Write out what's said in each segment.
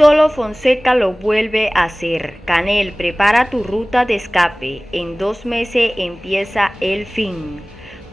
Solo Fonseca lo vuelve a hacer. Canel, prepara tu ruta de escape. En 2 meses empieza el fin.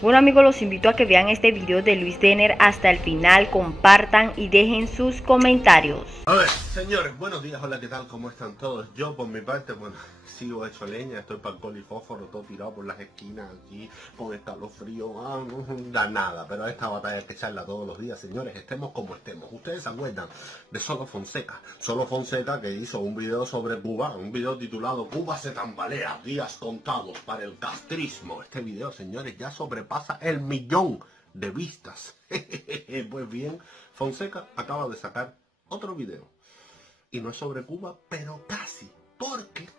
Bueno amigos, los invito a que vean este video de Luis Denner hasta el final, compartan y dejen sus comentarios. A ver, señores, buenos días, hola, ¿qué tal? ¿Cómo están todos? Yo, por mi parte, bueno, sigo hecho leña, estoy para el colifósforo, todo tirado por las esquinas aquí, con escalofrío, no da nada, pero a esta batalla hay que echarla todos los días, señores, estemos como estemos. Ustedes se acuerdan de Solo Fonseca que hizo un video sobre Cuba, un video titulado Cuba se tambalea, días contados para el castrismo. Este video, señores, ya sobrepasa el 1.000.000 de vistas. Pues bien, Fonseca acaba de sacar otro video, y no es sobre Cuba, pero casi, porque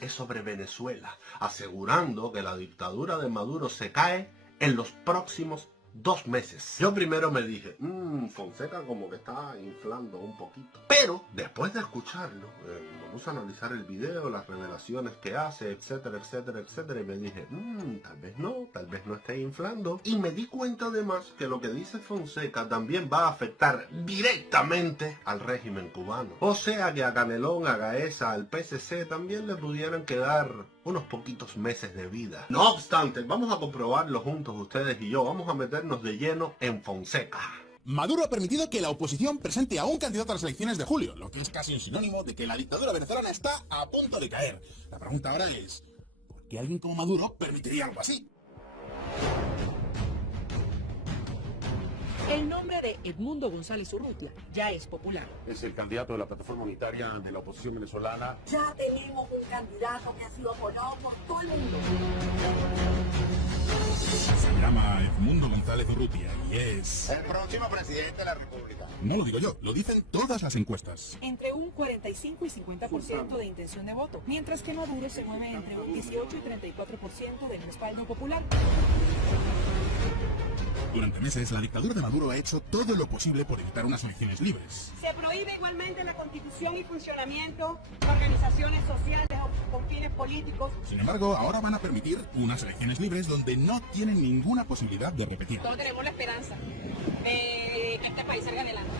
es sobre Venezuela, asegurando que la dictadura de Maduro se cae en los próximos 2 meses. Yo primero me dije, Fonseca como que está inflando un poquito. Pero después de escucharlo, me puse a analizar el video, las revelaciones que hace, etcétera, etcétera, etcétera, y me dije, tal vez no esté inflando. Y me di cuenta además que lo que dice Fonseca también va a afectar directamente al régimen cubano. O sea que a Canelón, a Gaesa, al PSC también le pudieran quedar unos poquitos meses de vida. No obstante, vamos a comprobarlo juntos ustedes y yo. Vamos a meternos de lleno en Fonseca. Maduro ha permitido que la oposición presente a un candidato a las elecciones de julio, lo que es casi un sinónimo de que la dictadura venezolana está a punto de caer. La pregunta ahora es, ¿por qué alguien como Maduro permitiría algo así? El nombre de Edmundo González Urrutia ya es popular. Es el candidato de la plataforma unitaria de la oposición venezolana. Ya tenemos un candidato que ha sido apoyado por todo el mundo. Se llama Edmundo González Urrutia y es El próximo presidente de la República. No lo digo yo, lo dicen todas las encuestas. Entre un 45 y 50% de intención de voto, mientras que Maduro se mueve entre un 18 y 34% del respaldo popular. Durante meses, la dictadura de Maduro ha hecho todo lo posible por evitar unas elecciones libres. Se prohíbe igualmente la constitución y funcionamiento de organizaciones sociales o con fines políticos. Sin embargo, ahora van a permitir unas elecciones libres donde no tienen ninguna posibilidad de repetir. Todos tenemos la esperanza de que este país salga adelante.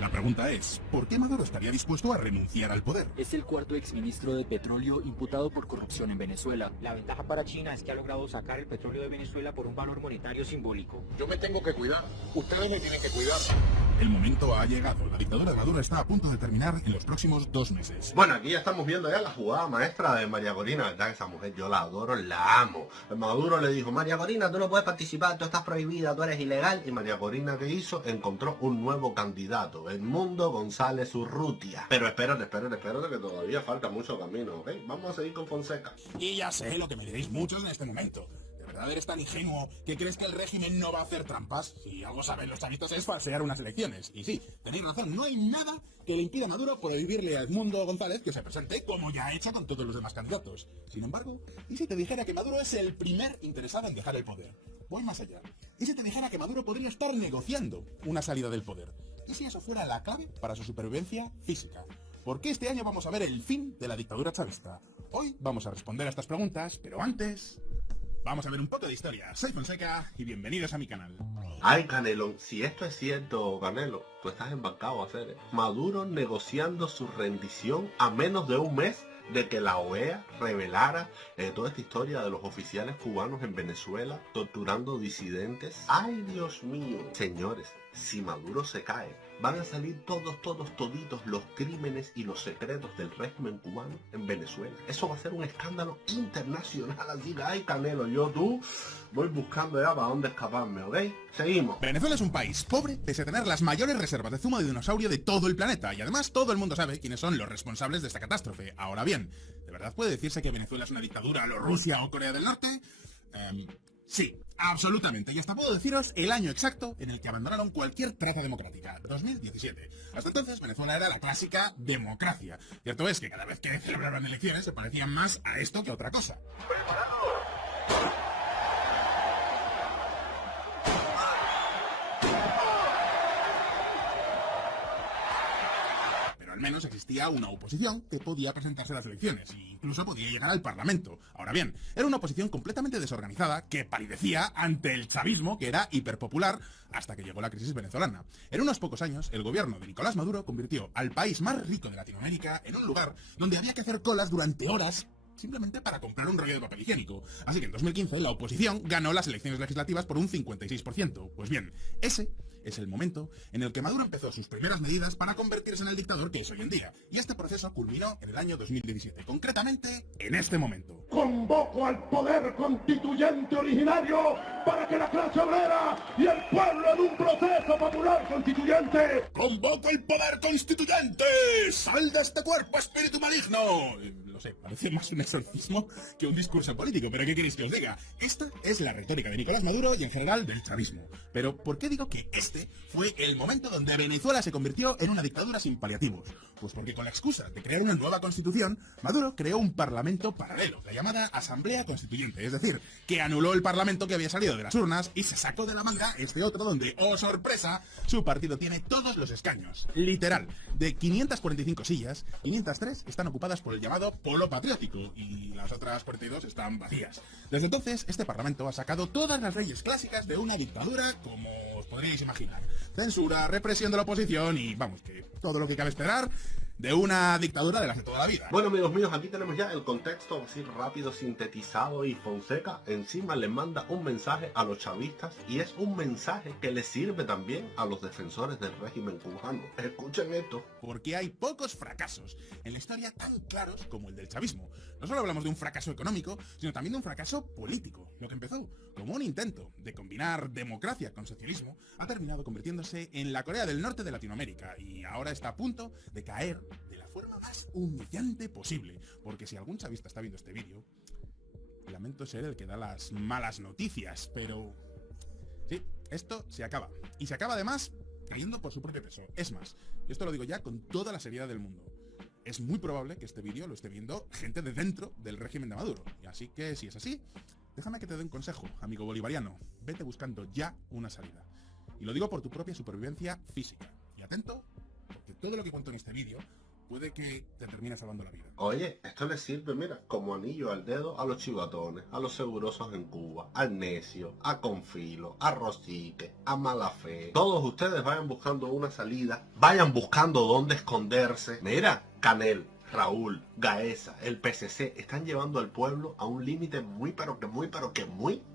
La pregunta es, ¿por qué Maduro estaría dispuesto a renunciar al poder? Es el cuarto exministro de petróleo imputado por corrupción en Venezuela. La ventaja para China es que ha logrado sacar el petróleo de Venezuela por un valor monetario simbólico. Yo me tengo que cuidar. Ustedes me tienen que cuidar. El momento ha llegado. La dictadura de Maduro está a punto de terminar en los próximos 2 meses. Bueno, aquí ya estamos viendo ya la jugada maestra de María Corina, ¿verdad? Esa mujer yo la adoro, la amo. Maduro le dijo, María Corina, tú no puedes participar, tú estás prohibida, tú eres ilegal. Y María Corina, ¿qué hizo? Encontró un nuevo candidato, Edmundo González Urrutia. Pero espérate, que todavía falta mucho camino, ¿ok? Vamos a seguir con Fonseca. Y ya sé lo que me diréis muchos en este momento. ¿De verdad eres tan ingenuo que crees que el régimen no va a hacer trampas? Si algo saben los chavitos es falsear unas elecciones. Y sí, tenéis razón, no hay nada que le impida a Maduro prohibirle a Edmundo González que se presente como ya ha hecho con todos los demás candidatos. Sin embargo, ¿y si te dijera que Maduro es el primer interesado en dejar el poder? Voy más allá. ¿Y si te dijera que Maduro podría estar negociando una salida del poder? ¿Y si eso fuera la clave para su supervivencia física? Porque este año vamos a ver el fin de la dictadura chavista. Hoy vamos a responder a estas preguntas, pero antes vamos a ver un poco de historia. Soy Fonseca y bienvenidos a mi canal. Ay, Canelón, si esto es cierto, Canelo, tú estás embarcado a hacer, Maduro negociando su rendición a menos de un mes de que la OEA revelara toda esta historia de los oficiales cubanos en Venezuela torturando disidentes. ¡Ay, Dios mío! Señores, si Maduro se cae, van a salir toditos los crímenes y los secretos del régimen cubano en Venezuela. Eso va a ser un escándalo internacional. Así que, ay, Canelo, tú voy buscando ya para dónde escaparme, ¿ok? Seguimos. Venezuela es un país pobre, pese a tener las mayores reservas de zumo de dinosaurio de todo el planeta. Y además todo el mundo sabe quiénes son los responsables de esta catástrofe. Ahora bien, ¿de verdad puede decirse que Venezuela es una dictadura a lo Rusia o Corea del Norte? Sí, absolutamente. Y hasta puedo deciros el año exacto en el que abandonaron cualquier traza democrática. 2017. Hasta entonces Venezuela era la clásica democracia. Cierto es que cada vez que celebraban elecciones se parecían más a esto que a otra cosa. al menos existía una oposición que podía presentarse a las elecciones e incluso podía llegar al Parlamento. Ahora bien, era una oposición completamente desorganizada que palidecía ante el chavismo, que era hiperpopular, hasta que llegó la crisis venezolana. En unos pocos años, el gobierno de Nicolás Maduro convirtió al país más rico de Latinoamérica en un lugar donde había que hacer colas durante horas simplemente para comprar un rollo de papel higiénico. Así que en 2015 la oposición ganó las elecciones legislativas por un 56%. Pues bien, ese es el momento en el que Maduro empezó sus primeras medidas para convertirse en el dictador que es hoy en día. Y este proceso culminó en el año 2017, concretamente en este momento. Convoco al poder constituyente originario para que la clase obrera y el pueblo en un proceso popular constituyente. ¡Convoco el poder constituyente! ¡Sal de este cuerpo, espíritu maligno! Lo sé, parece más un exorcismo que un discurso político, pero ¿qué queréis que os diga? Esta es la retórica de Nicolás Maduro y en general del chavismo. Pero ¿por qué digo que este fue el momento donde Venezuela se convirtió en una dictadura sin paliativos? Pues porque con la excusa de crear una nueva constitución, Maduro creó un parlamento paralelo, la llamada Asamblea Constituyente, es decir, que anuló el parlamento que había salido de las urnas y se sacó de la manga este otro donde, ¡oh sorpresa!, su partido tiene todos los escaños. Literal, de 545 sillas, 503 están ocupadas por el llamado Polo Patriótico y las otras 42 están vacías. Desde entonces, este parlamento ha sacado todas las leyes clásicas de una dictadura, como os podríais imaginar. Censura, represión de la oposición y, vamos, que todo lo que cabe esperar de una dictadura de las de toda la vida. Bueno, amigos míos, aquí tenemos ya el contexto así rápido, sintetizado, y Fonseca encima le manda un mensaje a los chavistas y es un mensaje que le sirve también a los defensores del régimen cubano. Escuchen esto. Porque hay pocos fracasos en la historia tan claros como el del chavismo. No solo hablamos de un fracaso económico, sino también de un fracaso político. Lo que empezó como un intento de combinar democracia con socialismo ha terminado convirtiéndose en la Corea del Norte de Latinoamérica y ahora está a punto de caer de la forma más humillante posible. Porque si algún chavista está viendo este vídeo, lamento ser el que da las malas noticias, pero sí, esto se acaba. Y se acaba además cayendo por su propio peso. Es más, y esto lo digo ya con toda la seriedad del mundo, es muy probable que este vídeo lo esté viendo gente de dentro del régimen de Maduro. Y así que, si es así, déjame que te dé un consejo, amigo bolivariano. Vete buscando ya una salida. Y lo digo por tu propia supervivencia física. Y atento, porque todo lo que cuento en este vídeo puede que te termine salvando la vida. Oye, esto le sirve, mira, como anillo al dedo a los chivatones, a los segurosos en Cuba, al necio, a Confilo, a Rosique, a Malafé. Todos ustedes vayan buscando una salida, vayan buscando dónde esconderse. Mira, Canel, Raúl, Gaesa, el PCC están llevando al pueblo a un límite muy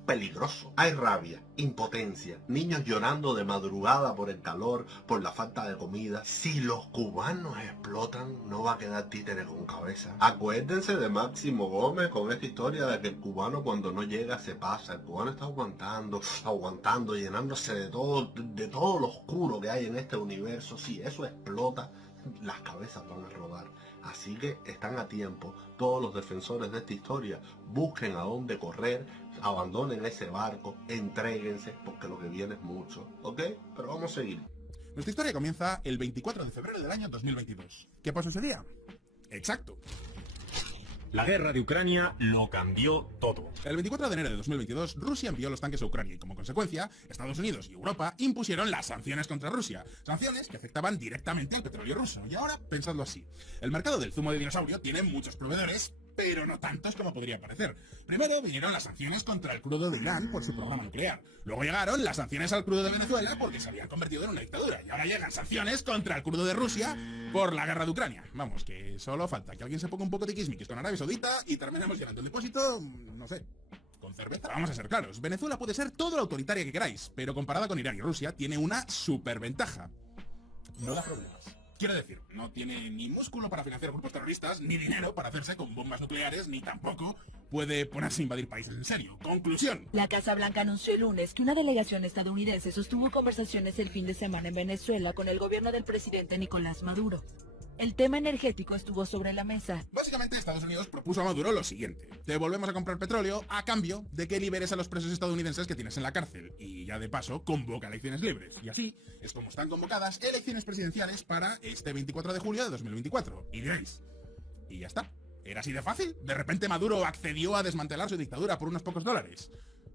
peligroso. Hay rabia, impotencia, niños llorando de madrugada por el calor, por la falta de comida. Si los cubanos explotan, no va a quedar títere con cabeza. Acuérdense de Máximo Gómez con esta historia de que el cubano cuando no llega se pasa. El cubano está aguantando, llenándose de todo lo oscuro que hay en este universo. Si eso explota, las cabezas van a rodar. Así que están a tiempo. Todos los defensores de esta historia, busquen a dónde correr, abandonen ese barco, entréguense, porque lo que viene es mucho, ¿ok? Pero vamos a seguir. Nuestra historia comienza el 24 de febrero del año 2022. ¿Qué pasó ese día? Exacto. La guerra de Ucrania lo cambió todo. El 24 de enero de 2022, Rusia envió los tanques a Ucrania y como consecuencia, Estados Unidos y Europa impusieron las sanciones contra Rusia. Sanciones que afectaban directamente al petróleo ruso. Y ahora, pensadlo así. El mercado del zumo de dinosaurio tiene muchos proveedores, pero no tantos como podría parecer. Primero vinieron las sanciones contra el crudo de Irán por su programa nuclear. Luego llegaron las sanciones al crudo de Venezuela porque se habían convertido en una dictadura. Y ahora llegan sanciones contra el crudo de Rusia por la guerra de Ucrania. Vamos, que solo falta que alguien se ponga un poco de tiquismiquis con Arabia Saudita y terminemos llenando el depósito, no sé, con cerveza. Vamos a ser claros, Venezuela puede ser todo lo autoritaria que queráis, pero comparada con Irán y Rusia tiene una superventaja. No da problemas. Quiero decir, no tiene ni músculo para financiar grupos terroristas, ni dinero para hacerse con bombas nucleares, ni tampoco puede ponerse a invadir países en serio. Conclusión. La Casa Blanca anunció el lunes que una delegación estadounidense sostuvo conversaciones el fin de semana en Venezuela con el gobierno del presidente Nicolás Maduro. El tema energético estuvo sobre la mesa. Básicamente, Estados Unidos propuso a Maduro lo siguiente. Te volvemos a comprar petróleo a cambio de que liberes a los presos estadounidenses que tienes en la cárcel. Y ya de paso, convoca elecciones libres. Y así es como están convocadas elecciones presidenciales para este 24 de julio de 2024. Y diréis, y ya está. ¿Era así de fácil? ¿De repente Maduro accedió a desmantelar su dictadura por unos pocos dólares?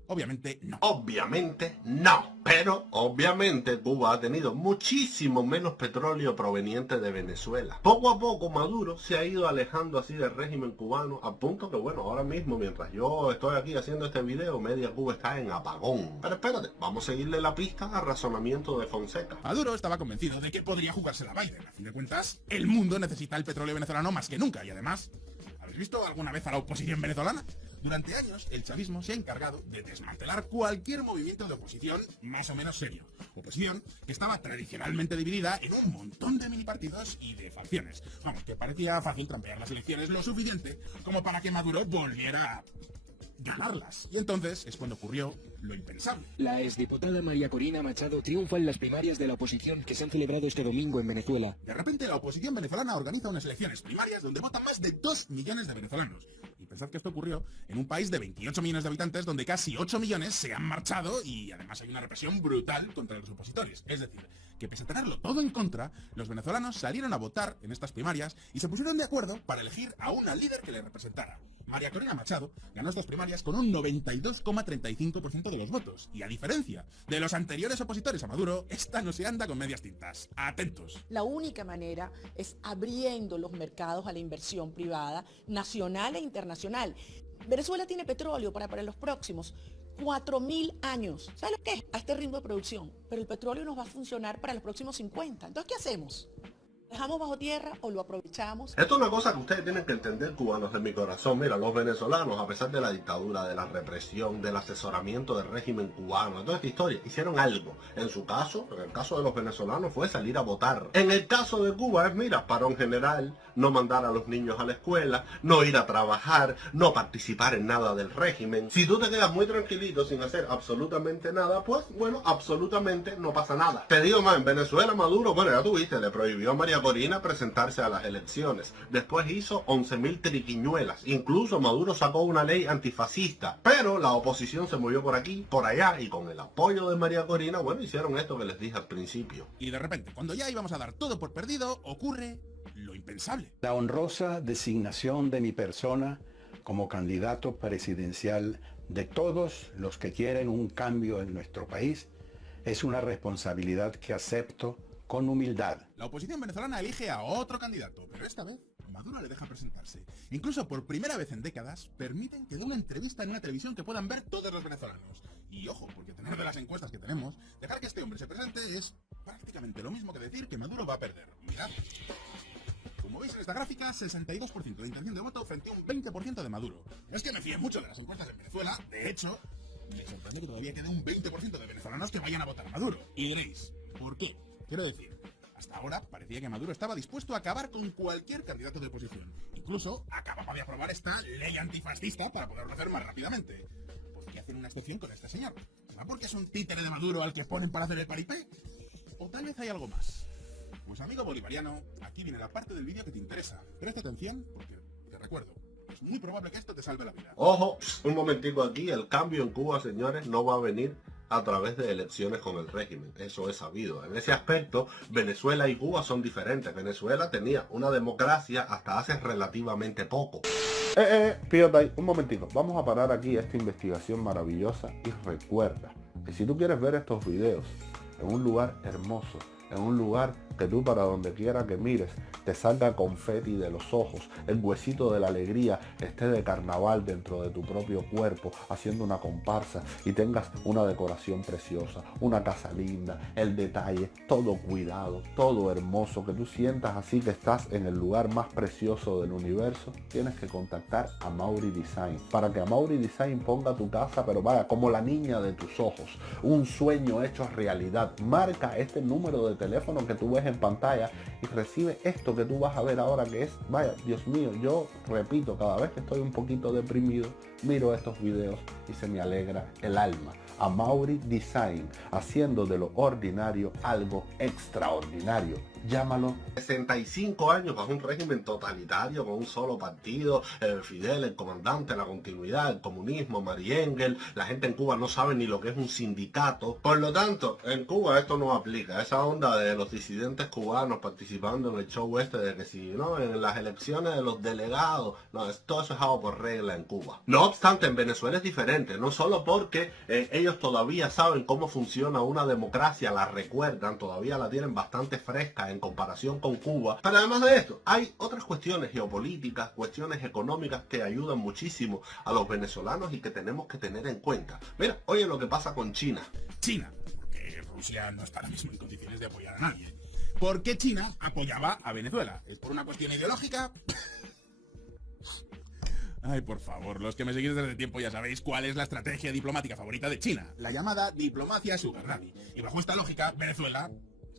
Obviamente no. Obviamente no, pero obviamente Cuba ha tenido muchísimo menos petróleo proveniente de Venezuela. Poco a poco Maduro se ha ido alejando así del régimen cubano, a punto que bueno, ahora mismo mientras yo estoy aquí haciendo este video, media Cuba está en apagón. Pero espérate, vamos a seguirle la pista al razonamiento de Fonseca. Maduro estaba convencido de que podría jugársela a Biden. A fin de cuentas, el mundo necesita el petróleo venezolano más que nunca y además, ¿habéis visto alguna vez a la oposición venezolana? Durante años, el chavismo se ha encargado de desmantelar cualquier movimiento de oposición más o menos serio. Oposición que estaba tradicionalmente dividida en un montón de mini partidos y de facciones. Vamos, que parecía fácil trampear las elecciones lo suficiente como para que Maduro volviera a ganarlas. Y entonces es cuando ocurrió lo impensable. La exdiputada María Corina Machado triunfa en las primarias de la oposición que se han celebrado este domingo en Venezuela. De repente la oposición venezolana organiza unas elecciones primarias donde votan más de 2 millones de venezolanos. Y pensad que esto ocurrió en un país de 28 millones de habitantes donde casi 8 millones se han marchado y además hay una represión brutal contra los opositores. Es decir, que pese a tenerlo todo en contra, los venezolanos salieron a votar en estas primarias y se pusieron de acuerdo para elegir a una líder que les representara. María Corina Machado ganó estas primarias con un 92,35% de los votos. Y a diferencia de los anteriores opositores a Maduro, esta no se anda con medias tintas. Atentos. La única manera es abriendo los mercados a la inversión privada, nacional e internacional. Venezuela tiene petróleo para los próximos 4.000 años. ¿Sabes lo que es? A este ritmo de producción. Pero el petróleo nos va a funcionar para los próximos 50. Entonces, ¿qué hacemos? ¿Dejamos bajo tierra o lo aprovechamos? Esto es una cosa que ustedes tienen que entender, cubanos de mi corazón. Mira, los venezolanos, a pesar de la dictadura, de la represión, del asesoramiento del régimen cubano, de toda esta historia, hicieron algo. En su caso, en el caso de los venezolanos, fue salir a votar. En el caso de Cuba es, mira, parón general, no mandar a los niños a la escuela, no ir a trabajar, no participar en nada del régimen. Si tú te quedas muy tranquilito sin hacer absolutamente nada, pues, bueno, absolutamente no pasa nada. Te digo más, en Venezuela Maduro, bueno, ya tuviste, le prohibió a María Corina presentarse a las elecciones. Después hizo 11.000 triquiñuelas. Incluso Maduro sacó una ley antifascista. Pero la oposición se movió por aquí, por allá, y con el apoyo de María Corina, bueno, hicieron esto que les dije al principio. Y de repente, cuando ya íbamos a dar todo por perdido, ocurre lo impensable. La honrosa designación de mi persona como candidato presidencial de todos los que quieren un cambio en nuestro país es una responsabilidad que acepto con humildad. La oposición venezolana elige a otro candidato, pero esta vez Maduro le deja presentarse. Incluso por primera vez en décadas, permiten que dé una entrevista en una televisión que puedan ver todos los venezolanos. Y ojo, porque tener de las encuestas que tenemos, dejar que este hombre se presente es prácticamente lo mismo que decir que Maduro va a perder. Mirad. Como veis en esta gráfica, 62% de intención de voto frente a un 20% de Maduro. Es que me fíe mucho de las encuestas en Venezuela, de hecho, me sorprende que todavía quede un 20% de venezolanos que vayan a votar a Maduro. Y diréis, ¿por qué? Quiero decir, hasta ahora parecía que Maduro estaba dispuesto a acabar con cualquier candidato de oposición. Incluso acababa de aprobar esta ley antifascista para poderlo hacer más rápidamente. ¿Por qué hacen una excepción con este señor? ¿Será porque es un títere de Maduro al que ponen para hacer el paripé? ¿O tal vez hay algo más? Pues amigo bolivariano, aquí viene la parte del vídeo que te interesa. Presta atención porque, te recuerdo, es muy probable que esto te salve la vida. Ojo, un momentico aquí, el cambio en Cuba, señores, no va a venir a través de elecciones con el régimen. Eso es sabido. En ese aspecto, Venezuela y Cuba son diferentes. Venezuela tenía una democracia hasta hace relativamente poco. Pídate un momentito. Vamos a parar aquí esta investigación maravillosa y recuerda que si tú quieres ver estos videos en un lugar hermoso, en un lugar que tú para donde quiera que mires te salga confeti de los ojos, el huesito de la alegría esté de carnaval dentro de tu propio cuerpo haciendo una comparsa y tengas una decoración preciosa, una casa linda, el detalle, todo cuidado, todo hermoso, que tú sientas así que estás en el lugar más precioso del universo, tienes que contactar a Mauri Design para que Mauri Design ponga tu casa, pero vaya, como la niña de tus ojos, un sueño hecho realidad. Marca este número de teléfono que tú ves en pantalla y recibe esto que tú vas a ver ahora, que es, vaya, Dios mío, yo repito, cada vez que estoy un poquito deprimido, miro estos videos y se me alegra el alma. A Mauri Design, haciendo de lo ordinario algo extraordinario. Llámalo. 65 años bajo un régimen totalitario, con un solo partido, Fidel, el comandante, la continuidad, el comunismo, María Engel. La gente en Cuba no sabe ni lo que es un sindicato. Por lo tanto, en Cuba esto no aplica. Esa onda de los disidentes cubanos participando en el show este de que si no, en las elecciones de los delegados, no, todo eso es algo por regla en Cuba. No obstante, en Venezuela es diferente, no solo porque ellos todavía saben cómo funciona una democracia, la recuerdan, todavía la tienen bastante fresca en comparación con Cuba, pero además de esto, hay otras cuestiones geopolíticas, cuestiones económicas que ayudan muchísimo a los venezolanos y que tenemos que tener en cuenta. Mira, oye lo que pasa con China. China, porque Rusia no está ahora mismo en condiciones de apoyar a nadie. ¿Por qué China apoyaba a Venezuela? ¿Es por una cuestión ideológica? Ay, por favor, los que me seguís desde tiempo ya sabéis cuál es la estrategia diplomática favorita de China, la llamada diplomacia sugar daddy. Y bajo esta lógica, Venezuela,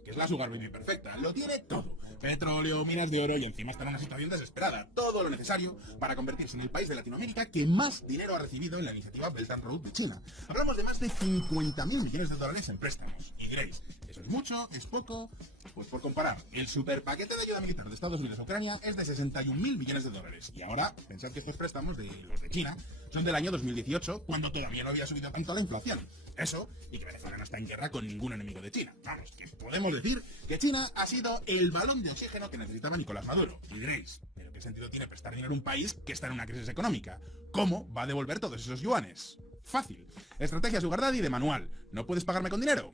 que es la sugar baby perfecta, lo tiene todo. Petróleo, minas de oro y encima está en una situación desesperada. Todo lo necesario para convertirse en el país de Latinoamérica que más dinero ha recibido en la iniciativa Belt and Road de China. Hablamos de más de 50.000 millones de dólares en préstamos. Y diréis, ¿eso es mucho? ¿Es poco? Pues por comparar, el super paquete de ayuda militar de Estados Unidos a Ucrania es de 61.000 millones de dólares. Y ahora, pensad que estos préstamos de los de China son del año 2018, cuando todavía no había subido tanto la inflación. Eso, y que Venezuela no está en guerra con ningún enemigo de China. Vamos, que podemos decir que China ha sido el balón de oxígeno que necesitaba Nicolás Maduro. Y diréis, ¿pero qué sentido tiene prestar dinero a un país que está en una crisis económica? ¿Cómo va a devolver todos esos yuanes? Fácil. Estrategia sugar daddy de manual. ¿No puedes pagarme con dinero?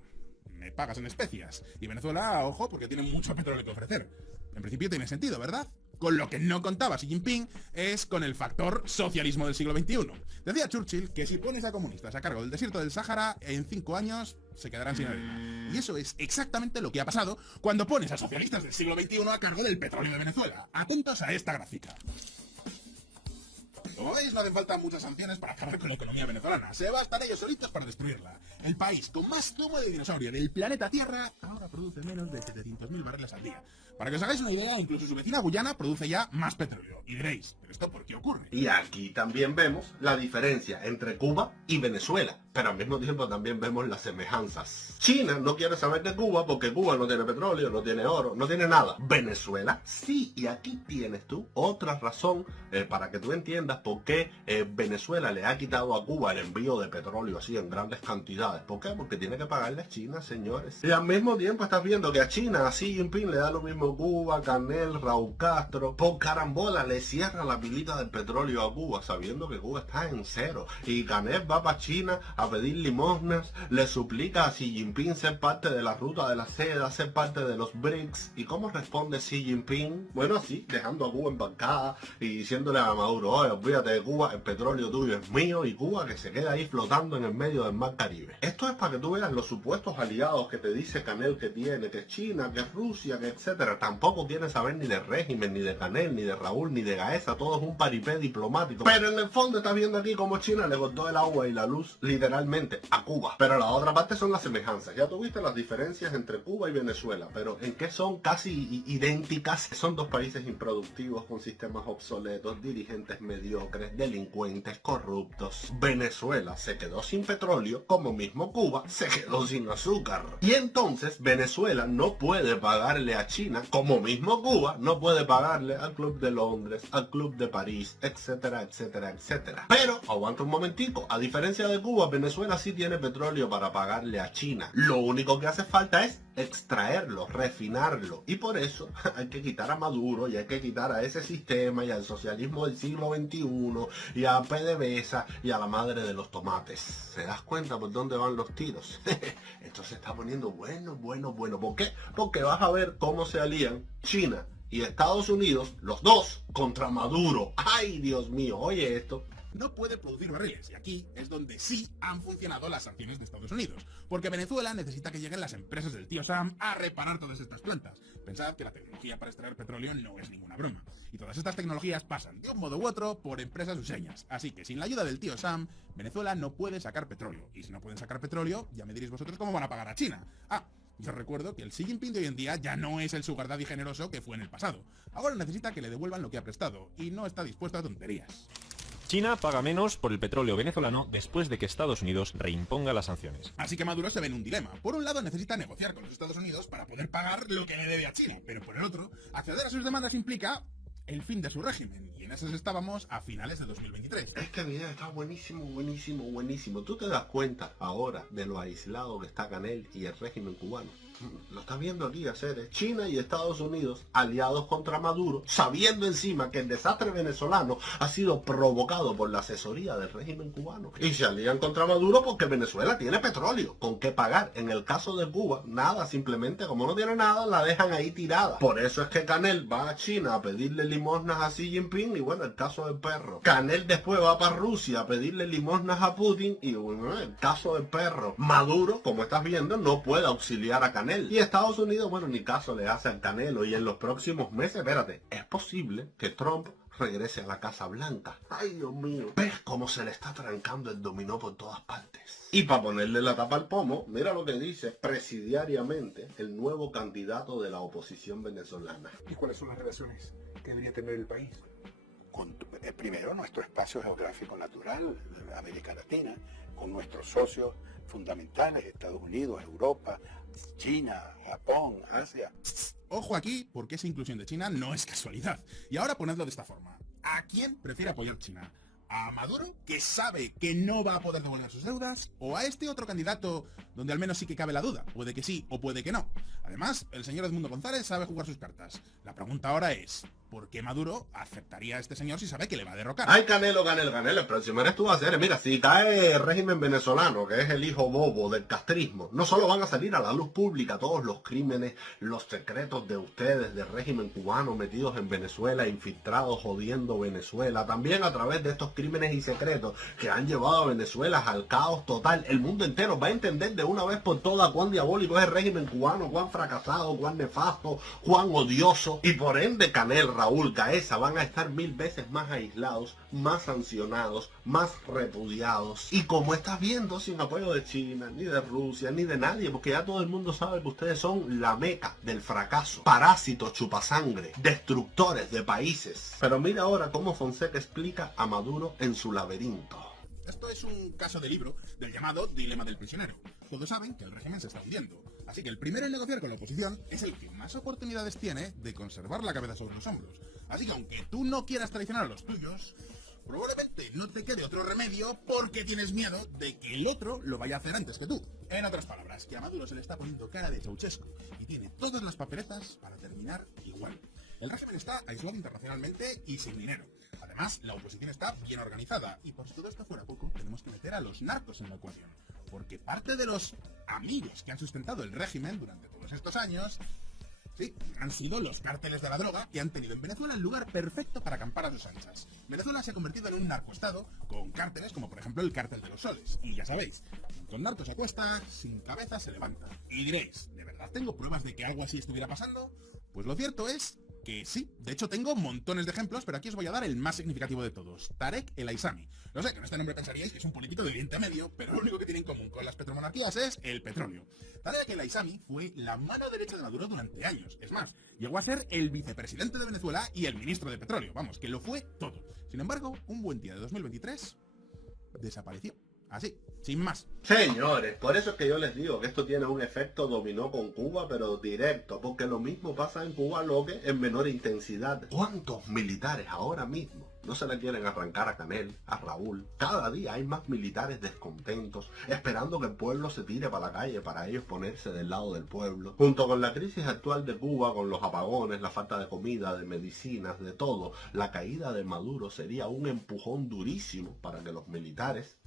Me pagas en especias. Y Venezuela, ojo, porque tiene mucho petróleo que ofrecer. En principio tiene sentido, ¿verdad? Con lo que no contaba Xi Jinping es con el factor socialismo del siglo XXI. Decía Churchill que si pones a comunistas a cargo del desierto del Sáhara, en 5 años se quedarán sin arena. Y eso es exactamente lo que ha pasado cuando pones a socialistas del siglo XXI a cargo del petróleo de Venezuela. Atentos a esta gráfica. Como veis, no hacen falta muchas sanciones para acabar con la economía venezolana. Se bastan ellos solitos para destruirla. El país con más zumo de dinosaurio del planeta Tierra ahora produce menos de 700.000 barriles al día. Para que os hagáis una idea, incluso su vecina Guyana produce ya más petróleo. Y diréis, ¿pero esto por qué ocurre? Y aquí también vemos la diferencia entre Cuba y Venezuela, pero al mismo tiempo también vemos las semejanzas. China no quiere saber de Cuba porque Cuba no tiene petróleo, no tiene oro, no tiene nada. Venezuela sí, y aquí tienes tú otra razón para que tú entiendas por qué Venezuela le ha quitado a Cuba el envío de petróleo así en grandes cantidades. ¿Por qué? Porque tiene que pagarle a China, señores. Y al mismo tiempo estás viendo que a China, a Xi Jinping le da lo mismo Cuba, Canel, Raúl Castro. Por carambola le cierra la pilita del petróleo a Cuba, sabiendo que Cuba está en cero. Y Canel va para China a pedir limosnas, le suplica a Xi Jinping ser parte de la ruta de la seda, ser parte de los BRICS. ¿Y cómo responde Xi Jinping? Bueno, así, dejando a Cuba embarcada y diciéndole a Maduro, oye, olvídate de Cuba, el petróleo tuyo es mío, y Cuba que se queda ahí flotando en el medio del mar Caribe. Esto es para que tú veas los supuestos aliados que te dice Canel que tiene, que es China, que es Rusia, que etcétera. Tampoco quiere saber ni del régimen, ni de Canel, ni de Raúl, ni de Gaesa, todo es un paripé diplomático. Pero en el fondo estás viendo aquí como China le cortó el agua y la luz literalmente a Cuba. Pero la otra parte son las semejanzas. Ya tuviste las diferencias entre Cuba y Venezuela, pero en qué son casi idénticas. Son dos países improductivos con sistemas obsoletos, dirigentes mediocres, delincuentes, corruptos. Venezuela se quedó sin petróleo, como mismo Cuba se quedó sin azúcar. Y entonces Venezuela no puede pagarle a China, como mismo Cuba no puede pagarle al Club de Londres, al Club de París, etcétera, etcétera, etcétera. Pero, aguanta un momentico, a diferencia de Cuba, Venezuela sí tiene petróleo para pagarle a China. Lo único que hace falta es extraerlo, refinarlo. Y por eso hay que quitar a Maduro y hay que quitar a ese sistema y al socialismo del siglo XXI y a PDVSA y a la madre de los tomates. ¿Se das cuenta por dónde van los tiros? Esto se está poniendo bueno. ¿Por qué? Porque vas a ver cómo se alían China y Estados Unidos, los dos, contra Maduro. ¡Ay, Dios mío! Oye esto. No puede producir barriles, y aquí es donde sí han funcionado las sanciones de Estados Unidos, porque Venezuela necesita que lleguen las empresas del tío Sam a reparar todas estas plantas. Pensad que la tecnología para extraer petróleo no es ninguna broma, y todas estas tecnologías pasan de un modo u otro por empresas useñas, así que sin la ayuda del tío Sam, Venezuela no puede sacar petróleo, y si no pueden sacar petróleo, ya me diréis vosotros cómo van a pagar a China. Yo recuerdo que el Xi Jinping de hoy en día ya no es el sugar daddy generoso que fue en el pasado, ahora necesita que le devuelvan lo que ha prestado, y no está dispuesto a tonterías. China paga menos por el petróleo venezolano después de que Estados Unidos reimponga las sanciones. Así que Maduro se ve en un dilema. Por un lado necesita negociar con los Estados Unidos para poder pagar lo que le debe a China, pero por el otro, acceder a sus demandas implica el fin de su régimen, y en esas estábamos a finales de 2023. Este video está buenísimo. Tú te das cuenta ahora de lo aislado que está Canel y el régimen cubano. Lo está viendo aquí hacer, China y Estados Unidos aliados contra Maduro, sabiendo encima que el desastre venezolano ha sido provocado por la asesoría del régimen cubano. Y se alían contra Maduro porque Venezuela tiene petróleo, con qué pagar. En el caso de Cuba, nada, simplemente como no tiene nada, la dejan ahí tirada. Por eso es que Canel va a China a pedirle limosnas a Xi Jinping, y bueno, el caso del perro. Canel después va para Rusia a pedirle limosnas a Putin, y bueno, el caso del perro. Maduro, como estás viendo, no puede auxiliar a Canel. Y Estados Unidos, bueno, ni caso le hace al Canelo. Y en los próximos meses, espérate, es posible que Trump regrese a la Casa Blanca. Ay, Dios mío. ¿Ves cómo se le está trancando el dominó por todas partes? Y para ponerle la tapa al pomo, mira lo que dice presidiariamente el nuevo candidato de la oposición venezolana. ¿Y cuáles son las relaciones que debería tener el país? Primero, nuestro espacio geográfico natural, América Latina, con nuestros socios fundamentales, Estados Unidos, Europa, China, Japón, Asia. Ojo aquí, porque esa inclusión de China no es casualidad. Y ahora ponedlo de esta forma. ¿A quién prefiere apoyar China? ¿A Maduro, que sabe que no va a poder devolver sus deudas? ¿O a este otro candidato donde al menos sí que cabe la duda? Puede que sí o puede que no. Además, el señor Edmundo González sabe jugar sus cartas. La pregunta ahora es, ¿por qué Maduro aceptaría a este señor si sabe que le va a derrocar? Ay, Canelo, el próximo eres tú a hacer. Mira, si cae el régimen venezolano, que es el hijo bobo del castrismo, no solo van a salir a la luz pública todos los crímenes, los secretos de ustedes, del régimen cubano metidos en Venezuela, infiltrados jodiendo Venezuela, también a través de estos crímenes y secretos que han llevado a Venezuela al caos total. El mundo entero va a entender de una vez por todas cuán diabólico es el régimen cubano, cuán fracasado, cuán nefasto, cuán odioso. Y por ende, Canel, Raúl, Gaesa van a estar 1000 veces más aislados, más sancionados, más repudiados. Y como estás viendo, sin apoyo de China, ni de Rusia, ni de nadie, porque ya todo el mundo sabe que ustedes son la meca del fracaso. Parásitos, chupasangre, destructores de países. Pero mira ahora cómo Fonseca explica a Maduro en su laberinto. Esto es un caso de libro del llamado dilema del prisionero. Todos saben que el régimen se está hundiendo. Así que el primero en negociar con la oposición es el que más oportunidades tiene de conservar la cabeza sobre los hombros. Así que aunque tú no quieras traicionar a los tuyos, probablemente no te quede otro remedio porque tienes miedo de que el otro lo vaya a hacer antes que tú. En otras palabras, que a Maduro se le está poniendo cara de Ceausescu y tiene todas las papeletas para terminar igual. El régimen está aislado internacionalmente y sin dinero. Además, la oposición está bien organizada y por si todo esto fuera poco, tenemos que meter a los narcos en la ecuación. Porque parte de los amigos que han sustentado el régimen durante todos estos años, sí, han sido los cárteles de la droga que han tenido en Venezuela el lugar perfecto para acampar a sus anchas. Venezuela se ha convertido en un narcoestado con cárteles como por ejemplo el cártel de los soles. Y ya sabéis, con narcos se acuesta, sin cabeza se levanta. Y diréis, ¿de verdad tengo pruebas de que algo así estuviera pasando? Pues lo cierto es que sí, de hecho tengo montones de ejemplos, pero aquí os voy a dar el más significativo de todos, Tarek El Aissami. Lo sé, con este nombre pensaríais que es un político de Oriente Medio, pero lo único que tiene en común con las petromonarquías es el petróleo. Tarek El Aissami fue la mano derecha de Maduro durante años, es más, llegó a ser el vicepresidente de Venezuela y el ministro de petróleo, vamos, que lo fue todo. Sin embargo, un buen día de 2023, desapareció. Así, sin más. Señores, por eso es que yo les digo que esto tiene un efecto dominó con Cuba, pero directo, porque lo mismo pasa en Cuba, lo que en menor intensidad. ¿Cuántos militares ahora mismo no se le quieren arrancar a Canel, a Raúl? Cada día hay más militares descontentos, esperando que el pueblo se tire para la calle para ellos ponerse del lado del pueblo. Junto con la crisis actual de Cuba, con los apagones, la falta de comida, de medicinas, de todo, la caída de Maduro sería un empujón durísimo para que los militares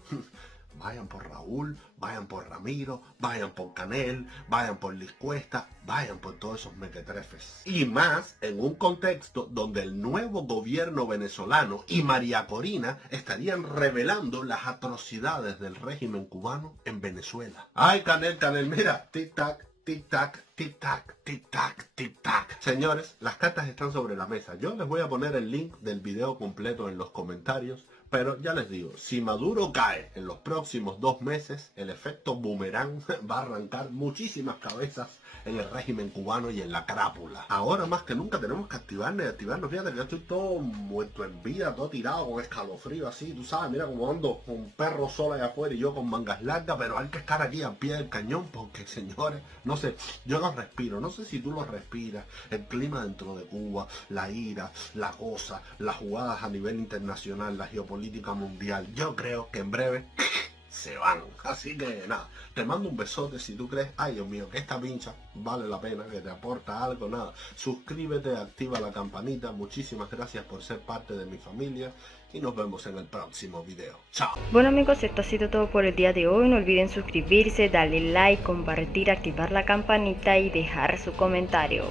vayan por Raúl, vayan por Ramiro, vayan por Canel, vayan por Liz Cuesta, vayan por todos esos mequetrefes. Y más en un contexto donde el nuevo gobierno venezolano y María Corina estarían revelando las atrocidades del régimen cubano en Venezuela. Ay, Canel, mira, tic-tac, tic-tac, tic-tac, tic-tac, tic-tac. Señores, las cartas están sobre la mesa. Yo les voy a poner el link del video completo en los comentarios. Pero ya les digo, si Maduro cae en los próximos 2 meses, el efecto boomerang va a arrancar muchísimas cabezas en el régimen cubano y en la crápula. Ahora más que nunca tenemos que activarnos. Fíjate que yo estoy todo muerto en vida, todo tirado con escalofrío así, tú sabes, mira como ando con un perro solo allá afuera y yo con mangas largas, pero hay que estar aquí al pie del cañón porque, señores, no sé, yo lo respiro, no sé si tú lo respiras, el clima dentro de Cuba, la ira, la cosa, las jugadas a nivel internacional, la geopolítica mundial. Yo creo que en breve se van. Así que nada, te mando un besote. Si tú crees, ay Dios mío, que esta pincha vale la pena, que te aporta algo, nada, suscríbete, activa la campanita. Muchísimas gracias por ser parte de mi familia y nos vemos en el próximo video. Chao. Bueno amigos, esto ha sido todo por el día de hoy. No olviden suscribirse, darle like, compartir, activar la campanita y dejar su comentario.